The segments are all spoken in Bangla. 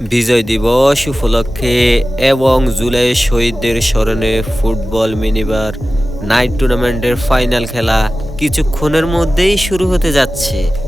বিজয় দিবস উপলক্ষে এবং জুলাই শহীদদের স্মরণে ফুটবল মিনিবার নাইট টুর্নামেন্টের ফাইনাল খেলা কিছুক্ষণের মধ্যেই শুরু হতে যাচ্ছে।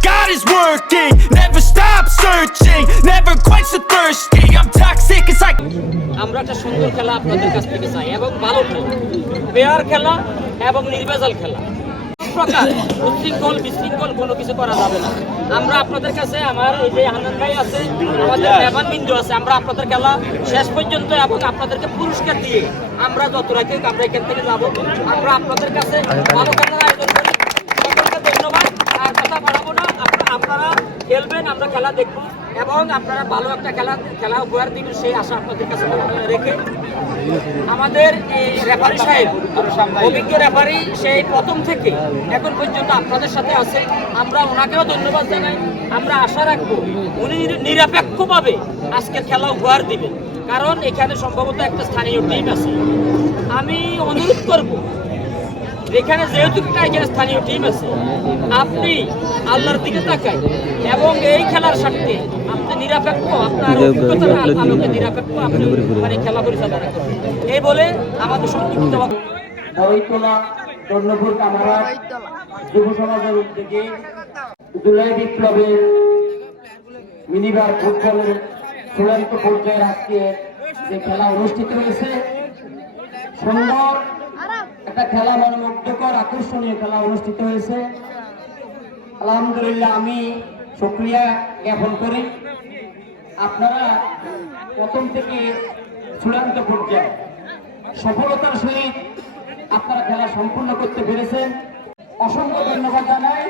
got is working. Never stop searching. Never quench the thirsty. I'm toxic. It's like. আমরা একটা সুন্দর খেলা আপনাদের কাছ থেকে চাই এবং ভালো খেলা পেয়ার খেলা এবং নির্বাচল খেলা প্রকার উচ্ছৃঙ্খল বিশৃঙ্খল কোনো কিছু করা যাবে না আমরা আপনাদের কাছে আমার এই যে হান্নান ভাই আছে আমাদের মেহমান বিন্দু আছে আমরা আপনাদের খেলা শেষ পর্যন্ত এবং আপনাদেরকে পুরস্কার দিয়ে আমরা যত রাখি আমরা এখান থেকে যাব আমরা আপনাদের কাছে ভালো খেলার আয়োজন করি সকলকে ধন্যবাদ আর কথা বাড়াবো না আপনারা খেলবেন, আমরা খেলা দেখব। এবং আপনারা ভালো একটা খেলা খেলা উপহার দিবেন, সেই আশা আপনাদের কাছে রেখে। আমাদের এই রেফারি সাহেব, অভিজ্ঞ রেফারি সেই প্রথম থেকে এখন পর্যন্ত আপনাদের সাথে আছে। আমরা ওনাকেও ধন্যবাদ জানাই। আমরা আশা রাখব, উনি নিরপেক্ষভাবে আজকে খেলা উপহার দিবেন। কারণ এখানে সম্ভবত একটা স্থানীয় টিম আছে। আমি অনুরোধ করব এখানে যেহেতু একটা এখানে স্থানীয় টিম আছে আপনি আল্লাহর দিকে তাকাই এবং এই খেলার স্বার্থে আপনি নিরপেক্ষ আপনার আলোকে নিরপেক্ষ আপনি মানে খেলা পরিচালনা করবেন। এই বলে আমাদের সংক্ষিপ্ত দইতলা চন্দ্রপুর কামারা যুব সমাজের উদ্যোগে জুলাই বিপ্লবের মিনিবার ফুটবলের চূড়ান্ত পর্যায়ের আজকে যে খেলা অনুষ্ঠিত হয়েছে সুন্দর একটা খেলা মনোমুগ্ধকর আকর্ষণীয় খেলা অনুষ্ঠিত হয়েছে। আলহামদুলিল্লাহ, আমি সক্রিয়া জ্ঞাপন করি। আপনারা প্রথম থেকে চূড়ান্ত পর্যায়ে সফলতার সহিত আপনারা খেলা সম্পূর্ণ করতে পেরেছেন। অসংখ্য ধন্যবাদ জানাই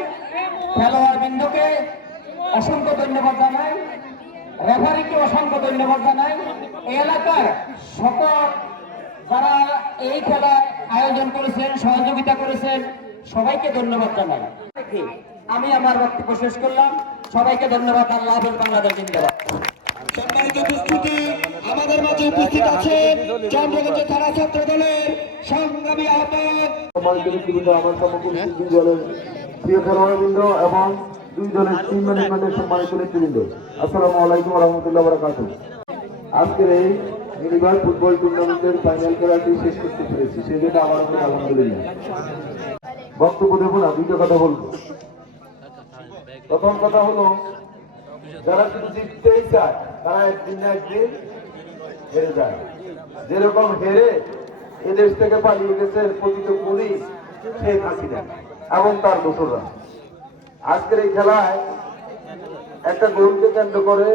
খেলোয়াড় বৃন্দকে অসংখ্য ধন্যবাদ জানাই রেফারিকে, অসংখ্য ধন্যবাদ জানাই। এলাকার সকল যারা এই খেলা আয়োজন করেছেন সহযোগিতা করেছেন। সবাইকে ধন্যবাদ জানাই। আমি আমার বক্তব্য শেষ করলাম। সবাইকে ধন্যবাদ আল্লাহ হাফেজ বাংলাদেশ জিন্দাবাদ। সম্মানিত উপস্থিতি আমাদের মাঝে উপস্থিত আছেন চন্দ্রগঞ্জ থানা ছাত্র দলের সংগ্রামী আহ্বায়ক। আমার সমগ্র দলের প্রিয় খেলোয়াড়বৃন্দ এবং দুই দলের টিম ম্যানেজমেন্টের সম্মানিত নেতৃবৃন্দ। আসসালামু আলাইকুম রহমতুল্লাহ বারাকাত আজকের এই মিনিবার ফুটবল টুর্নামেন্টের ফাইনাল খেলাটি শেষ করতে পেরেছি সেই জন্য আমার উপরে আলহামদুলিল্লাহ। বক্তব্য দেবো না দুইটা কথা বলব প্রথম কথা হলো, যারা জিততেই চায়, তারা একদিন না একদিন হেরে যায়। যেরকম হেরে এদেশ থেকে পালিয়ে গেছে পতিত পুলিশ শেখ হাসিনা এবং তার দোসররা। আজকের এই খেলায় একটা গরুকে কেন্দ্র করে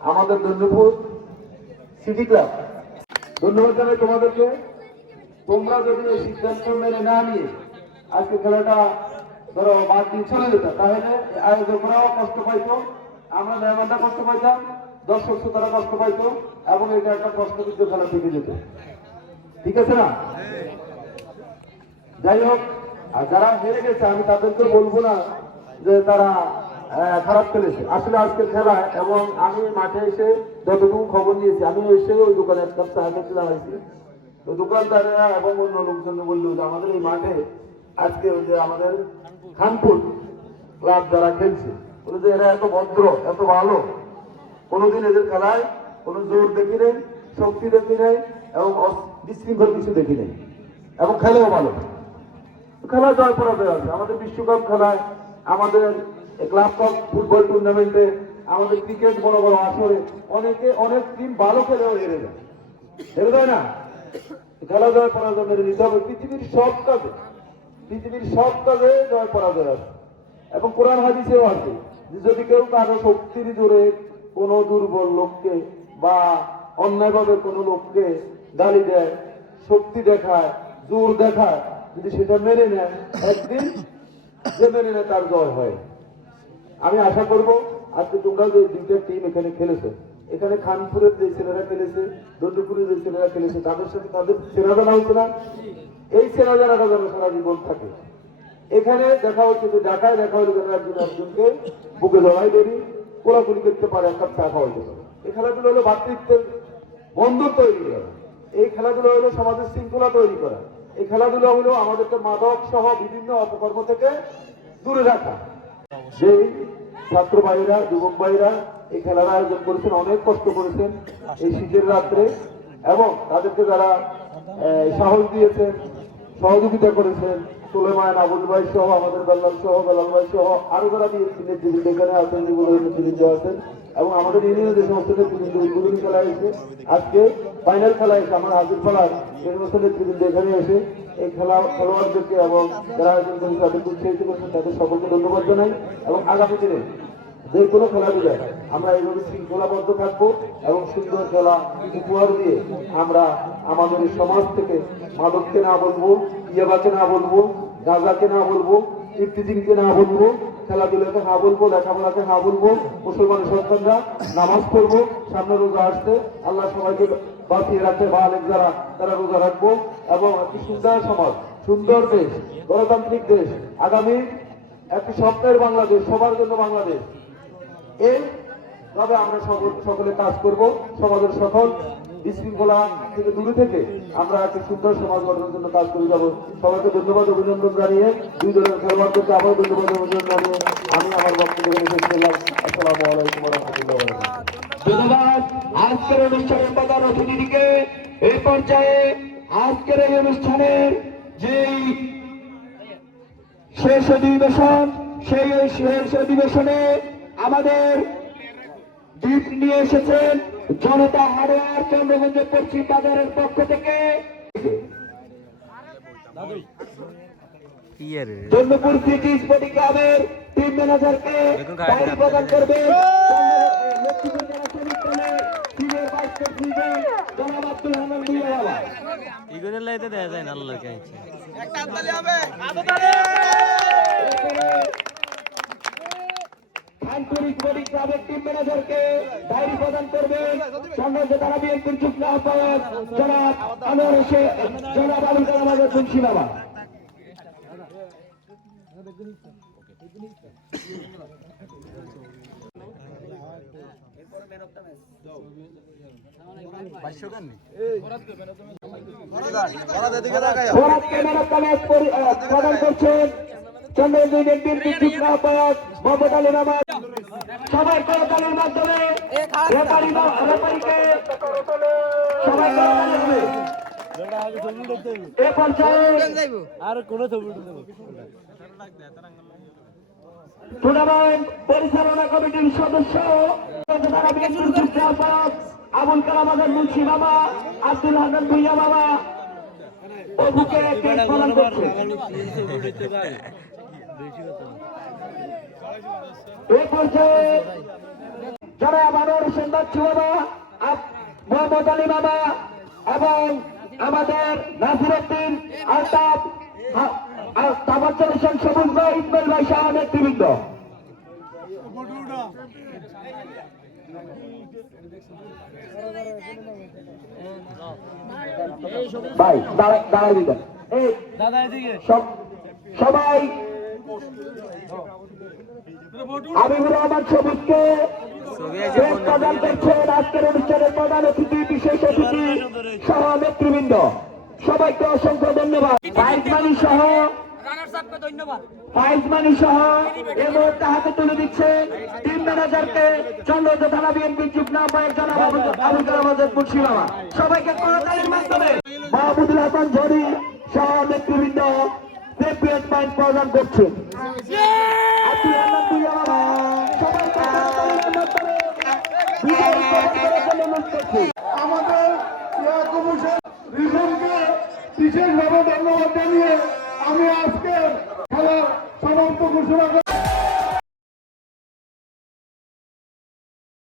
আমাদের দন্ডপুর সিটি ক্লাব। ধন্যবাদ জানাই তোমাদেরকে। তোমরা যদি এই সিদ্ধান্ত মেনে না নিয়ে আজকে খেলাটা ধরো বাদ দিয়ে চলে যেত, তাহলে আয়োজকরাও কষ্ট পাইতো, আমরা মেহমানরা কষ্ট পাইতাম, দর্শক শ্রোতারা কষ্ট পাইতো, এবং এটা একটা কষ্টবিদ্ধ খেলা থেকে যেত। ঠিক আছে না? যাই হোক, আর যারা হেরে গেছে, আমি তাদেরকে বলব না যে তারা খারাপ খেলেছে আসলে আজকে খেলা এবং আমি মাঠে এসে যতটুকু খবর নিয়েছি আমি এসে ওই দোকানে এক কাপ চা খেতে দাঁড়াইছি তো দোকানদারেরা এবং অন্য লোকজন বলল যে, আমাদের এই মাঠে আজকে ওই যে আমাদের খানপুর ক্লাব যারা খেলছে, বলে যে এরা এত ভদ্র, এত ভালো। কোনোদিন এদের খেলায় কোনো জোর দেখি নেই, শক্তি দেখি নেই এবং বিশৃঙ্খল কিছু দেখি নেই। এবং খেলেও ভালো। খেলা জয় পরাজয় আছে। আমাদের বিশ্বকাপ খেলায় আমাদের ক্লাব কাপ ফুটবল টুর্নামেন্টে আমাদের ক্রিকেট বড় বড় আসরে অনেকে, অনেক টিম ভালো খেলেও হেরে যায়। হেরে যায় না? খেলা জয় পরাজয় মেনে নিতে হবে। পৃথিবীর সব কাজে, পৃথিবীর সব কাজে জয় পরাজয় আছে। এবং কোরআন হাদিসেও আছে যদি কেউ কারও শক্তির জোরে কোনো দুর্বল লোককে বা অন্যায়ভাবে কোনো লোককে গালি দেয়, শক্তি দেখায়, জোর দেখায়, যদি সেটা মেনে নেয়, একদিন যে মেনে নেয় তার জয় হয়। আমি আশা করব, আজকে তোমরা যে দুইটা টিম এখানে খেলেছো, এখানে খানপুরের যে ছেলেরা খেলেছে, দণ্ডপুরের যে ছেলেরা খেলেছে, তাদের সাথে তাদের চেনা জানা হচ্ছে না? এই চেনা জানাটা যেন সারা জীবন থাকে। এখানে দেখা হচ্ছে যে ঢাকায় দেখা হলে যেন একজন একজনকে বুকে জড়াই ধরি কোলাকুলি করতে পারে একটা চা খাওয়াই দেবে এই খেলাধুলো হলো ভাতৃত্বের বন্ধন তৈরি করা। এই খেলাধুলো হলো সমাজের শৃঙ্খলা তৈরি করা। এই খেলাধুলো হলো আমাদেরকে মাদক সহ বিভিন্ন অপকর্ম থেকে দূরে রাখা। যেই ছাত্র ভাইরা যুবক ভাইরা এই খেলার আয়োজন করেছেন, অনেক কষ্ট করেছেন এই শীতের রাত্রে এবং তাদেরকে যারা সাহস দিয়েছেন, সহযোগিতা করেছেন, সুলেমান, আবুল ভাই সহ, আমাদের বেল্লাল সহ, বেলাল ভাই সহ, আরও যারা নেতৃবৃন্দ এখানে আছেন যেগুলো নেতৃবৃন্দ আছেন, এবং আমাদের ইউনিয়নের যে সমস্ত উদ্বোধনী খেলা এসে, আজকে ফাইনাল খেলা এসে, আমার হাজির খেলার এই সমস্ত নেতৃবৃন্দ এখানে এসে এই খেলা খেলোয়াড়দেরকে এবং যারা আয়োজন করেছে তাদেরকে উৎসাহিত করছেন তাদের সকলকে ধন্যবাদ জানাই এবং আগামী দিনে যে কোনো খেলাধুলায় আমরা এইভাবে শৃঙ্খলাবদ্ধ থাকব এবং সুন্দর খেলা উপহার দিয়ে আমরা আমাদের সমাজ থেকে মাদককে না বলব, ইয়াবাকে না বলব, গাঁজাকে না বলব ইফতিজিংকে না বলব, খেলাধুলাকে হা বলব, লেখাপড়াকে হা বলব, মুসলমানের সন্তানরা নামাজ পড়ব, সামনে রোজা আসছে, আল্লাহ সবাইকে বাঁচিয়ে রাখতে বা অনেক যারা, তারা রোজা রাখব। এবং একটি সুন্দর সমাজ, সুন্দর দেশ, গণতান্ত্রিক দেশ। আগামী একটি স্বপ্নের বাংলাদেশ, সবার জন্য বাংলাদেশ। এই ভাবে আমরা সকল- সকলে কাজ করব, সমাজের সকল বিশৃঙ্খলা থেকে দূরে থেকে আমরা একটি সুন্দর সমাজ গঠনের জন্য কাজ করে যাব। সবাইকে ধন্যবাদ, অভিনন্দন জানিয়ে দুই দলের খেলোয়াড়দেরকে আবার ধন্যবাদ, অভিনন্দন জানিয়ে আমি আমার বক্তব্য শেষ করলাম। আসসালামু আলাইকুম রহমতুল্লাহ ধন্যবাদ। আজকের অনুষ্ঠানের প্রধান অতিথিকে এই পর্যায়ে আজকের এই অনুষ্ঠানের যেই শেষ অধিবেশন সেই শেষ অধিবেশনে আমাদের দ্বীপ নিয়ে এসেছেন জনতা হারোয়ার চন্দ্রগঞ্জ পশ্চিম বাজারের পক্ষ থেকে। চন্দ্রপুর সিটি স্পোর্টিং ক্লাবের টিম ম্যানেজারকে প্রদান করবেন টিমের ভাইস খানপুর স্পোর্টিং ক্লাবের টিম ম্যানেজারকে প্রদান করবেন সংগ্রামে তারা বিএনপির যুগ্ম আহ্বায়ক জনাব আনোয়ার বাবা প্রদান করছেন চন্দ্রগঞ্জ বিএনপির যুগ্ম আহ্বায়ক মোহাম্মদ আলী রহমান সবাই করতালির মাধ্যমে রেফারিকে সবাই টুর্নামেন্ট পরিচালনা কমিটির সদস্য আহ্বায়ক আবুল কালাম আজাদ মুন্সি বাবা আব্দুল হাসান ভুইয়া বাবা। অপুকে কেক প্রদান করছে। এই পর্যায়ে যারা আমাদের সন্ধ্যাচ্ছি বাবা আপ- মোহাম্মদ আলী বাবা এবং আমাদের আলতাফ সবুজ ভাই ইকবাল ভাই শাহ নেতৃবৃন্দ। ভাই দাঁড়ায় দাঁড়ায় দিবেন এই সব- সবাই সবুজকে প্রদান করছেন আজকের অনুষ্ঠানের প্রধান অতিথি বিশেষ অতিথি সহ নেতৃবৃন্দ। সবাইকে অসংখ্য ধন্যবাদ। সহ রানার্স ধন্যবাদ। প্রাইজ মানি সহ এই মুহূর্তে হাতে তুলে দিচ্ছেন টিম ম্যানেজারকে চন্দ্রজ থানা বিএনপি যুগ্ম আহ্বায়ক জনাব আবুল আবুল কালাম আজাদ মুন্সি বাবা সবাইকে করতালির মাধ্যমে মাহমুদুল হাসান ঝড়ি সহ নেতৃবৃন্দ প্রদান করছে। আব্দুল